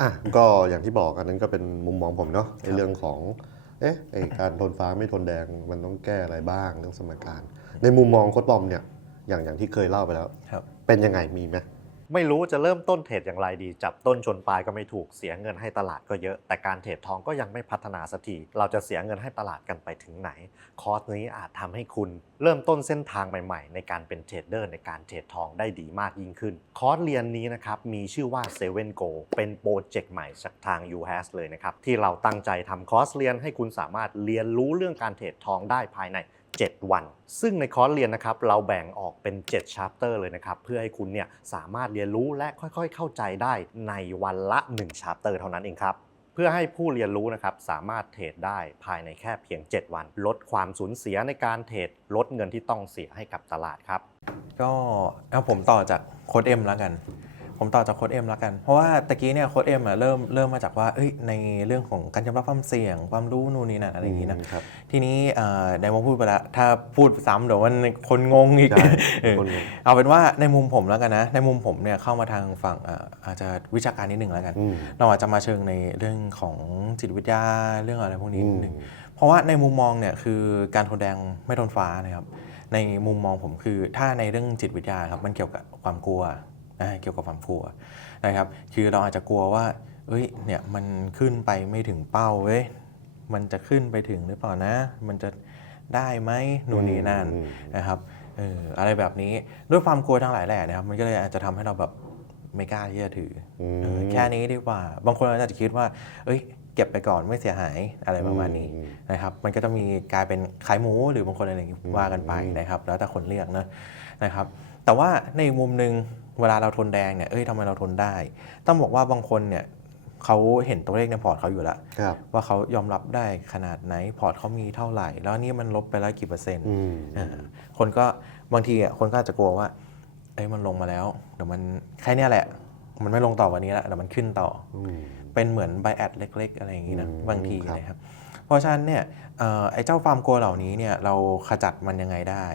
อะก็อย่างที่บอกอันนั้นก็เป็นมุมมองผมเนาะในเรื่องของเอ๊ะไอการทนฟ้าไม่ทนแดงมันต้องแก้อะไรบ้างเรื่องสมการ ในมุมมองโค้ดบอมเนี่ยอย่างอย่างที่เคยเล่าไปแล้วครับเป็นยังไงมีไหม ไม่รู้จะเริ่มต้นเทรดอย่างไรดี จับต้นชนปลายก็ไม่ถูกเสียเงินให้ตลาดก็เยอะ แต่การเทรดทองก็ยังไม่พัฒนาสักทีเราจะเสียเงินให้ตลาดกันไปถึงไหน คอร์สนี้อาจทำให้คุณเริ่มต้นเส้นทางใหม่ๆ ในการเป็นเทรดเดอร์ในการเทรดทองได้ดีมากยิ่งขึ้น คอร์สเรียนนี้นะครับมีชื่อว่า 7 Go เป็นโปรเจกต์ใหม่จากทาง UHAS เลยนะครับที่เราตั้งใจทำคอร์สเรียนให้คุณสามารถเรียนรู้เรื่องการเทรดทองได้ภายใน 7 วัน ซึ่งในคอร์สเรียนนะครับเราแบ่งออกเป็น7 chapter เลยนะครับ เพื่อให้คุณเนี่ยสามารถเรียนรู้และค่อยๆ เข้าใจได้ในวันละ1 chapter เท่านั้นเองครับเพื่อให้ผู้เรียนรู้นะครับสามารถเทรดได้ภายในแค่เพียง 7 วัน ลดความสูญเสียในการเทรดลดเงินที่ต้องเสียให้กับตลาดครับ ก็เอาผมต่อจากโค้ดเอ็มแล้วกัน ผมต่อจากโค้ดเอ็มแล้วกัน เพราะว่าตะกี้เนี่ยโค้ดเอ็มอะเริ่มเริ่มมาจากว่าเอ้ยในเรื่องของการยอมรับความเสี่ยง ความรู้นู่นนี่นั่นอะไรอย่างนี้นะครับทีนี้เอ่อไดมอนพูดไปแล้วถ้าพูดซ้ำเดี๋ยวมันคนงงอีกใช่เออคนงงเอาเป็นว่าในมุมผมแล้วกันนะ ในมุมผมเนี่ยเข้ามาทางฝั่งเอ่ออาจจะวิชาการนิดหนึ่งแล้วกันอืมเราอาจจะมาเชิงในเรื่องของจิตวิทยาเรื่องอะไรพวกนี้อืนิมดหนึ่งเพราะว่าในมุมมองเนี่ยคือการทนแดงไม่ทนฟ้านะครับในมุมมองผมคือถ้าในเรื่องจิตวิทยาครับมันเกี่ยวกับความกลัว นะเกี่ยวกับความกลัวนะครับ คือเราอาจจะกลัวว่า เอ้ย เนี่ยมันขึ้นไปไม่ถึงเป้าเว้ย มันจะขึ้นไปถึงหรือเปล่านะ มันจะได้ไหมนู่นนี่นั่นอืมนะครับเอออะไรแบบนี้ด้วยความกลัวทั้งหลายแหล่นะครับ มันก็เลยอาจจะทำให้เราแบบไม่กล้าที่จะถืออมเออแค่นี้ดีกว่า บางคนอาจจะคิดว่า เอ้ย เก็บไปก่อนไม่เสียหายอะไรประมาณนี้อืมนะครับ มันก็จะมีกลายเป็นขายหมูหรือบางคนอะไรอย่างงี้ว่ากันไปนะครับ แล้วแต่คนเรียกนะนะครับ แต่ว่าในอีกมุมหนึ่ง เวลาเราทนแดงเนี่ยเอ้ยทำไมเราทนได้ ต้องบอกว่าบางคนเนี่ยเขาเห็นตัวเลขในพอร์ตเขาอยู่แล้วครับว่าเขายอมรับได้ขนาดไหนพอร์ตเขามีเท่าไหร่ แล้วนี่มันลบไปแล้วกี่เปอร์เซ็นต์อืมอ่าคนก็บางทีอะคนก็อาจจะกลัวว่า เอ้ยมันลงมาแล้วเดี๋ยวมันแค่เนี้ยแหละ มันไม่ลงต่อวันนี้แล้วเดี๋ยวมันขึ้นต่ออืมเป็นเหมือนไบแอดเล็ก ๆ อะไรอย่างนี้นะอืมบางทีครับนะครับ เพราะฉะนั้นเนี่ยเอ่อไอ้เจ้าความกลัวเหล่านี้เนี่ยเราขจัดมันยังไงได้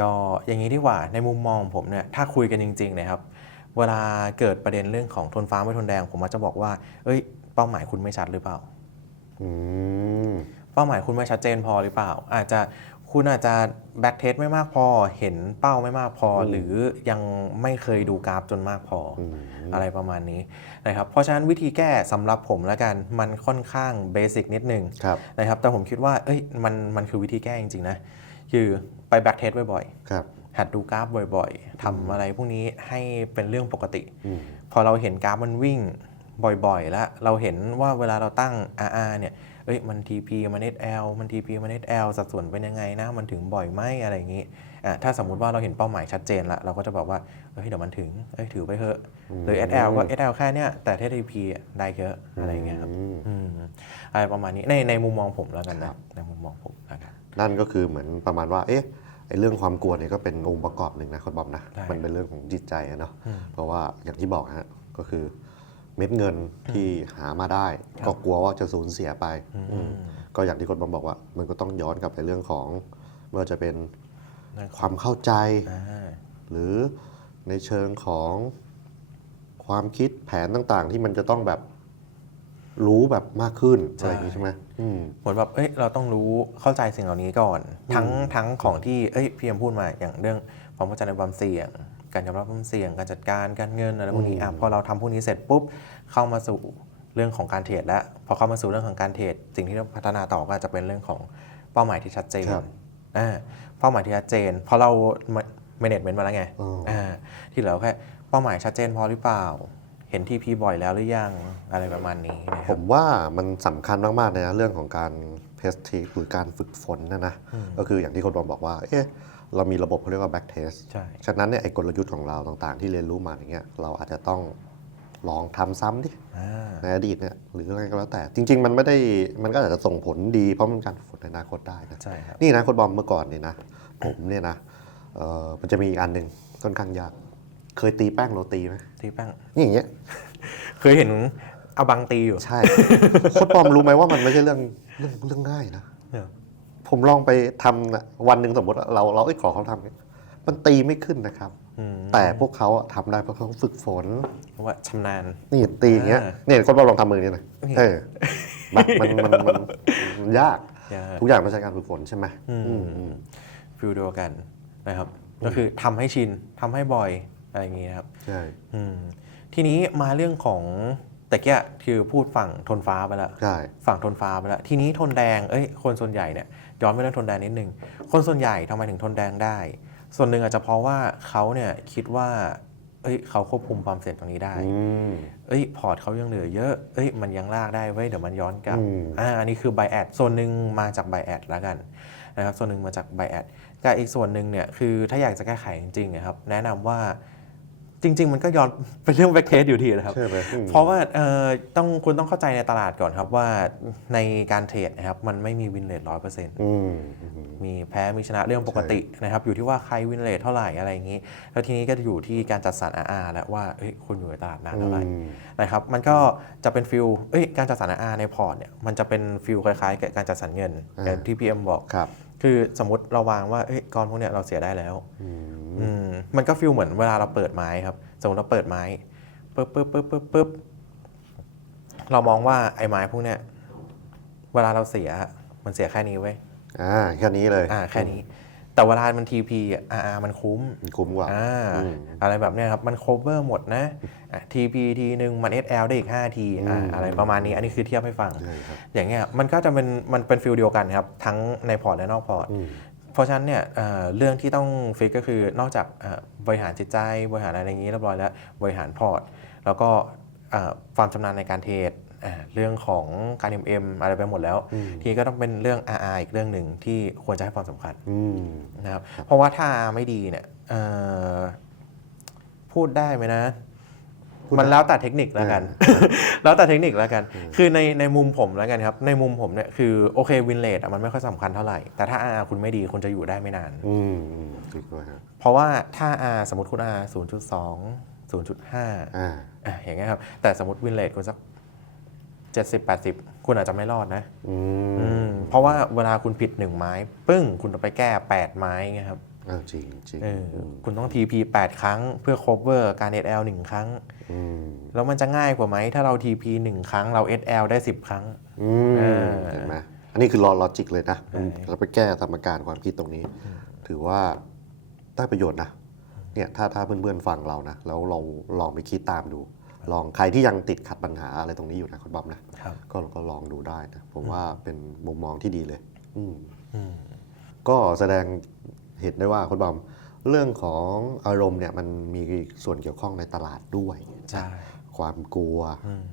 ก็อย่างนี้ดีกว่าในมุมมองของผมเนี่ยถ้าคุยกันจริงๆนะครับเวลาเกิดประเด็นเรื่องของทนฟ้าไม่ทนแดง ผมอาจจะบอกว่า เอ้ย เป้าหมายคุณไม่ชัดหรือเปล่าอืมเป้าหมายคุณไม่ชัดเจนพอหรือเปล่า อาจจะคุณอาจจะแบ็กเทสไม่มากพอ เห็นเป้าไม่มากพออืมหรือยังไม่เคยดูกราฟจนมากพอออืมอะไรประมาณนี้นะครับ เพราะฉะนั้นวิธีแก้สำหรับผมแล้วกัน มันค่อนข้างเบสิกนิดนึงครับนะครับ แต่ผมคิดว่า เอ้ย มัน มันคือวิธีแก้จริงๆนะ คือไปแบ็กเทสบ่อยครับๆหัดดูกราฟบ่อยๆทำอะไรพวกนี้ให้เป็นเรื่องปกติ อืม พอเราเห็นกราฟมันวิ่งบ่อยๆ แล้ว เราเห็นว่าเวลาเราตั้ง RR เนี่ย เอ้ยมัน TP มัน SL มัน TP มัน SL สัดส่วนเป็นยังไงนะ มันถึงบ่อยไหมอะไรอย่างนี้อะถ้าสมมุติว่าเราเห็นเป้าหมายชัดเจนละเราก็จะบอกว่า เฮ้ยเดี๋ยวมันถึง เอ้ยถือไปเถอะ หรือ SL ก็ SL แค่เนี้ยแต่ถ้า TP อะได้เยอะอะไรอย่างเงี้ยครับอืมอืมอะไรประมาณนี้ในในมุมมองผมแล้วกันครันะบในมุมมองผมแล้วกัน นั่นก็คือเหมือนประมาณว่า เอ๊ะไอ้เรื่องความกลัวเนี่ยก็เป็นองค์ประกอบหนึ่งนะคุณบอมนะใช่มันเป็นเรื่องของจิตใจอะเนาะ อืมเพราะว่าอย่างที่บอกฮะ ก็คือเม็ดเงินที่หามาได้ ครับ ก็กลัวว่าจะสูญเสียไปอืมอืมก็อย่างที่คุณบอมบอกว่า มันก็ต้องย้อนกลับไปเรื่องของไม่ว่าจะเป็นนั่นความเข้าใจ อ่าหรือในเชิงของความคิดแผนต่างๆ ที่มันจะต้องแบบ รู้แบบมากขึ้นอะไรอย่างนี้ใช่ไหมอืมเหมือนแบบเอ้ยเราต้องรู้เข้าใจสิ่งเหล่านี้ก่อน ทั้งทั้งของที่เอ้ยพี่เอ็มพูดมาอย่างเรื่องความเข้าใจในความเสี่ยง การยอมรับความเสี่ยง การจัดการการเงินอะไรพวกนี้อืมอะพอเราทำพวกนี้เสร็จปุ๊บเข้ามาสู่เรื่องของการเทรดแล้วพอเข้ามาสู่เรื่องของการเทรดสิ่งที่เราพัฒนาต่อก็อาจจะเป็นเรื่องของเป้าหมายที่ชัดเจนครับอ่าเป้าหมายที่ชัดเจนพอเรา management มาแล้วไงอ๋ออ่าที่เหลือแค่เป้าหมายชัดเจนพอหรือเปล่า เห็นทีพีบ่อยแล้วหรือยังอะไรประมาณนี้นะคผรับ มว่ามันสำคัญมากๆเลยนะเรื่องของการเทสทีหรือการฝึกฝนนะนะก็คืออย่างที่คนบอมบอกว่า เอ๊ะ เรามีระบบเขาเรียกว่า back test ใช่ ฉะนั้นเนี่ยไอ้กลยุทธ์ของเราต่างๆ ที่เรียนรู้มาอย่างเงี้ย เราอาจจะต้องลองทำซ้ำดิ อ่าในอดีตเนี่ยหรืออะไรก็แล้วแต่ จริง ๆ มันไม่ได้มันก็อาจจะส่งผลดีเพราะมันเป็นการฝึกฝนในอนาคตได้นะ ใช่ครับ นี่นะคนบอมเมื่อก่อนนี่นะ ผมเนี่ยนะเอ่อมันจะมีอีกอันหนึ่งค่อนข้างยาก เคยตีแป้งโรตีไหมที่แป้งนี่อย่างเงี้ย เคยเห็นอาบังตีอยู่ ใช่ โค้ดปอมรู้ไหมว่ามันไม่ใช่เรื่องเรื่องเรื่องง่ายนะเนี่ยผมลองไปทำนะวันหนึ่งสมมติว่าเราเราเอ้ยขอเขาทำเนี่ยมันตีไม่ขึ้นนะครับอืมแต่พวกเขาอะทำได้เพราะเขาฝึกฝน เพราะว่าชำนาญ นี่ตีอย่างเงี้ยอ่า เนี่ยคนเราลองทำมือนี่หน่อยนี่เออมันมันมันมันมันยาก อย่าทุกอย่างต้องใช้การฝึกฝนใช่ไหมอืมอืมอืมฟิลเดียวกันนะครับ ก็คือทำให้ชินทำให้บ่อย อะไรอย่างงี้นะครับใช่อืมทีนี้มาเรื่องของแต่แกคือพูดฝั่งทนฟ้าไปแล้วใช่ฝั่งทนฟ้าไปแล้วทีนี้ทนแดงเอ้ยคนส่วนใหญ่เนี่ยย้อนไปเรื่องทนแดงนิดนึงคนส่วนใหญ่ทำไมถึงทนแดงได้ ส่วนหนึ่งอาจจะเพราะว่าเขาเนี่ยคิดว่าเอ้ยเขาควบคุมความเสี่ยงตรงนี้ได้ อืม เอ้ยพอร์ตเขายังเหลือเยอะ เอ้ยมันยังลากได้เว้ยเดี๋ยวมันย้อนกลับอืม อ่าอันนี้คือไบแอดส่วนหนึ่งมาจากไบแอดแล้วกันนะครับส่วนหนึ่งมาจากไบแอดแต่อีกส่วนหนึ่งเนี่ยคือถ้าอยากจะแก้ไขจริงๆนะครับแนะนำว่า จริง ๆ มันก็ย้อนเป็นเรื่องแบ็กเทสอยู่ทีนะครับ ใช่ไหมอืม เพราะว่าเอ่อต้องคุณต้องเข้าใจในตลาดก่อนครับว่าในการเทรดนะครับมันไม่มีวินเลทร้อยเปอร์เซ็นต์อืมอืม มีแพ้มีชนะเรื่องปกตินะครับอยู่ที่ว่าใครวินเลทเท่าไหร่อะไรอย่างนี้ แล้วทีนี้ก็อยู่ที่การจัดสรร RR แล้วว่าเฮ้ยคุณอยู่ในตลาดนานเท่าไหร่อืมนะครับมันก็จะเป็นฟิลเอ้ยการจัดสรร RR ในพอร์ตเนี่ยมันจะเป็นฟิลคล้ายๆกับการจัดสรรเงินอ่าอย่างที่พีเอ็มบอก ครับ คือสมมติเราวางว่าเอ้ยกองพวกเนี้ยเราเสียได้แล้วอืมอืมมันก็ฟิลเหมือนเวลาเราเปิดไม้ครับ สมมติเราเปิดไม้ปึ๊บปึ๊บปึ๊บปึ๊บปึ๊บเรามองว่าไอ้ไม้พวกเนี้ยเวลาเราเสียมันเสียแค่นี้เว้ยอ่าแค่นี้เลยอ่าแค่นี้ แต่เวลามัน TP อะอ่ามันคุ้มคุ้มกว่าอ่าอืม อะไรแบบเนี้ยครับ มัน cover หมดนะอะ TP ทีหนึ่งมัน SL ได้อีก5ทีอ่าอืมอะไรประมาณนี้อันนี้คือเทียบให้ฟัง ใช่ครับ อย่างเงี้ยมันก็จะเป็นมันเป็นฟิลเดียวกันครับ ทั้งในพอร์ตและนอกพอร์ตอืมเพราะฉะนั้นเนี่ยเอ่อเรื่องที่ต้องฟิกก็คือนอกจากเอ่อบริหารจิตใจบริหารอะไรอย่างนี้เรียบร้อยแล้วบริหารพอร์ต แล้วก็เอ่อความชำนาญในการเทรดอ่า เรื่องของการ MM อะไรไปหมดแล้วอืมทีนี้ก็ต้องเป็นเรื่อง RR อีกเรื่องหนึ่งที่ควรจะให้ความสำคัญอืมนะครับเพราะว่าถ้า RR ไม่ดีเนี่ยเอ่อพูดได้ไหมนะพูดได้มันแล้วแต่เทคนิคแล้วกัน แล้วแต่เทคนิคแล้วกัน คือในในมุมผมแล้วกันครับ ในมุมผมเนี่ยคือโอเควินเลทมันไม่ค่อยสำคัญเท่าไหร่ แต่ถ้า RR คุณไม่ดีคุณจะอยู่ได้ไม่นานอืมอืมจริงด้วยฮะเพราะว่าถ้า R สมมติคุณ R 0.2 0.5อ่าอะอย่างเงี้ยครับ แต่สมมติวินเลทคุณสัก 70 80 คุณอาจจะไม่รอดนะอือืมมเพราะว่าเวลาคุณผิด 1 ไม้ ปึ้ง คุณจะไปแก้ 8 ไม้เงี้ยครับอ่าจริงจริงเออคุณต้อง TP 8 ครั้งเพื่อ cover การ SL 1 ครั้ง อืมแล้วมันจะง่ายกว่าไหม ถ้าเรา TP 1 ครั้งเรา SL ได้ 10 ครั้ง อืมเออเห็นไหมอันนี้คือรอลอจิกเลยนะใช่ เราไปแก้สมการความคิดตรงนี้ ถือว่าได้ประโยชน์นะเนี่ยถ้าถ้าเพื่อนๆฟังเรานะแล้วเราลองไปคิดตามดู ลองใครที่ยังติดขัดปัญหาอะไรตรงนี้อยู่นะคุณบอมนะครับก็ก็ลองดูได้นะผมว่าเป็นมุมมองที่ดีเลยอืมอืมก็แสดงเห็นได้ว่าคุณบอมเรื่องของอารมณ์เนี่ยมันมีส่วนเกี่ยวข้องในตลาดด้วยใช่ความกลัวอืม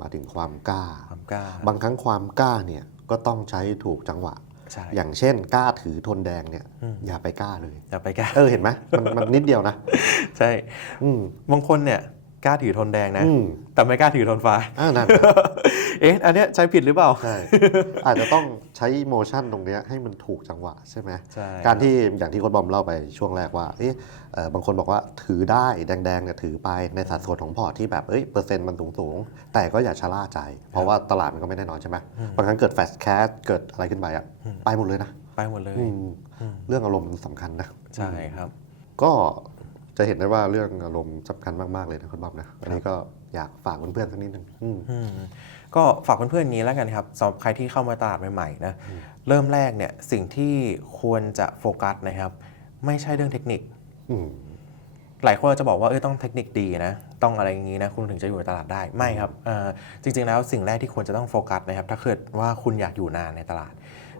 มาถึงความกล้าความกล้า บางครั้งความกล้าเนี่ยก็ต้องใช้ถูกจังหวะใช่อย่างเช่นกล้าถือทนแดงเนี่ยอืมอย่าไปกล้าเลย อย่าไปกล้า เออเห็นไหมมันมันนิดเดียวนะ ใช่อืมบางคนเนี่ย กล้าถือทนแดงนะอืมแต่ไม่กล้าถือทนฟ้าอ่านั่นเอ๊ะอันเนี้ยใช้ผิดหรือเปล่าใช่อาจจะต้องใช้โมชั่นตรงเนี้ยให้มันถูกจังหวะใช่ไหมใช่การที่อย่างที่โค้ชบอมเล่าไปช่วงแรกว่าเอ๊ะเอ่อบางคนบอกว่าถือได้แดงๆเนี่ยถือไปในสัดส่วนของพอร์ตที่แบบเอ้ยเปอร์เซ็นต์มันสูงสูงๆ แต่ก็อย่าชะล่าใจ เพราะว่าตลาดมันก็ไม่แน่นอนใช่ไหมบางครั้งเกิดแฟชแคสเกิดอะไรขึ้นไปอะไปหมดเลยนะไปหมดเลยอืมอืมเรื่องอารมณ์มันสำคัญนะใช่ครับ ก็ จะเห็นได้ว่าเรื่องอารมณ์สำคัญมากๆเลยนะคุณบอมนะอันนี้ก็อยากฝากเพื่อนๆสักนิดนึงอืม อืมก็ฝากเพื่อนๆอย่างนี้แล้วกันครับสำหรับใครที่เข้ามาตลาดใหม่ๆนะเริ่มแรกเนี่ยสิ่งที่ควรจะโฟกัสนะครับ ไม่ใช่เรื่องเทคนิค อืม หลายคนจะบอกว่าเอ้ยต้องเทคนิคดีนะต้องอะไรอย่างนี้นะคุณถึงจะอยู่ในตลาดได้ไม่ครับเอ่อจริงๆแล้วสิ่งแรกที่ควรจะต้องโฟกัสนะครับถ้าเกิดว่าคุณอยากอยู่นานในตลาด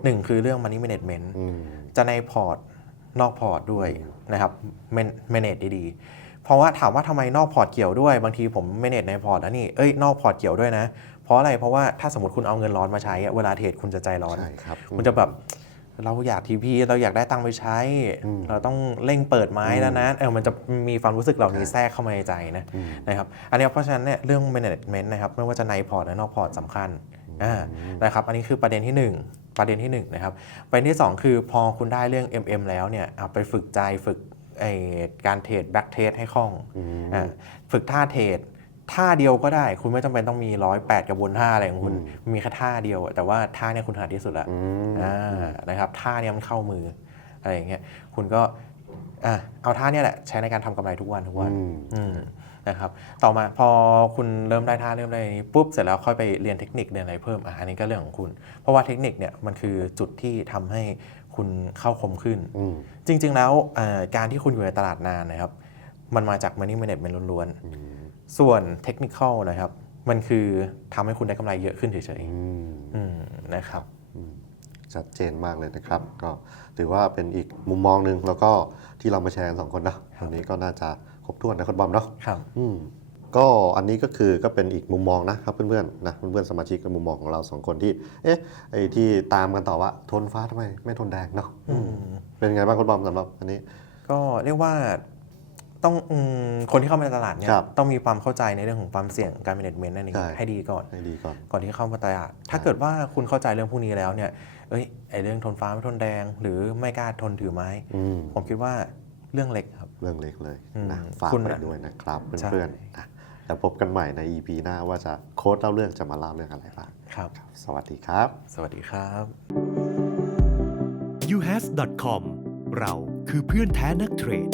หนึ่งคือเรื่อง money management อืม จะในพอร์ต นอกพอร์ตด้วยนะครับเมเนจดีๆ เพราะว่าถามว่าทำไมนอกพอร์ตเกี่ยวด้วย บางทีผมเมเนจในพอร์ตแล้วนี่เอ้ยนอกพอร์ตเกี่ยวด้วยนะ เพราะอะไรเพราะว่าถ้าสมมติคุณเอาเงินร้อนมาใช้อะเวลาเทรดคุณจะใจร้อนใช่ครับคุณจะแบบเราอยากทีพีเราอยากได้ตังค์ไปใช้อืมเราต้องเร่งเปิดไม้แล้วนะเออมันจะมีความรู้สึกเหล่านี้ใช่แทรกเข้ามาในใจนะอืมนะครับอันนี้เพราะฉะนั้นเนี่ยเรื่อง management นะครับไม่ว่าจะในพอร์ตและนอกพอร์ตสำคัญอ่านะครับอันนี้คือประเด็นที่หนึ่ง ประเด็นที่หนึ่งนะครับประเด็นที่สองคือพอคุณได้เรื่อง MM แล้วเนี่ยเอาไปฝึกใจฝึกไอการเทรดแบ็กเทรดให้คล่องอืมอ่าฝึกท่าเทรดท่าเดียวก็ได้ คุณไม่จำเป็นต้องมีร้อยแปดกระบวนท่าอะไรของคุณ มีแค่ท่าเดียวอะแต่ว่าท่าเนี่ยคุณถนัดที่สุดละอืมอ่านะครับท่าเนี่ยมันเข้ามืออะไรอย่างเงี้ยคุณก็อะเอาท่าเนี่ยแหละใช้ในการทำกำไรทุกวันทุกวันอืมอืม นะครับต่อมาพอคุณเริ่มได้ท่าเริ่มได้นี้ปุ๊บเสร็จแล้วค่อยไปเรียนเทคนิคเรียนอะไรเพิ่มอะอันนี้ก็เรื่องของคุณ เพราะว่าเทคนิคเนี่ยมันคือจุดที่ทำให้คุณเข้าคมขึ้นอืมจริง ๆ แล้วเอ่อการที่คุณอยู่ในตลาดนานนะครับ มันมาจาก money management ล้วนอืมๆส่วนเทคนิคนะครับ มันคือทำให้คุณได้กำไรเยอะขึ้นเฉยอืมๆอืมนะครับอืมชัดเจนมากเลยนะครับ ก็ถือว่าเป็นอีกมุมมองหนึ่งแล้วก็ที่เรามาแชร์กันสองคนนะวันนี้ก็น่าจะ ครบถ้วนนะคุณบอมเนาะครับอืมก็อันนี้ก็คือก็เป็นอีกมุมมองนะครับเพื่อนๆนะเพื่อนๆสมาชิกกับมุมมองของเราสองคนที่ เอ๊ะไอ้ที่ตามกันต่อว่าทนฟ้าทำไมไม่ทนแดงเนาะอืมเป็นไงบ้างคุณบอมสำหรับอันนี้ ก็เรียกว่าต้องอืมคนที่เข้ามาในตลาดเนี่ยครับต้องมีความเข้าใจในเรื่องของความเสี่ยงการ management นั่นเองใช่ ให้ดีก่อน ให้ดีก่อน ก่อนที่เข้ามาตลาด ถ้าเกิดว่าคุณเข้าใจเรื่องพวกนี้แล้วเนี่ย เอ้ย ไอเรื่องทนฟ้าไม่ทนแดง หรือไม่กล้าทนถือไม้ อืม ผมคิดว่าเรื่องเล็กครับ เรื่องเล็กเลยอืมนะฝากคุณไปน่ะด้วยนะครับใช่เพื่อนๆนะแล้วพบกันใหม่ใน EP หน้าว่าจะโค้ดเล่าเรื่องจะมาเล่าเรื่องอะไรบ้างครับ สวัสดีครับ สวัสดีครับ uhas.com เราคือเพื่อนแท้นักเทรด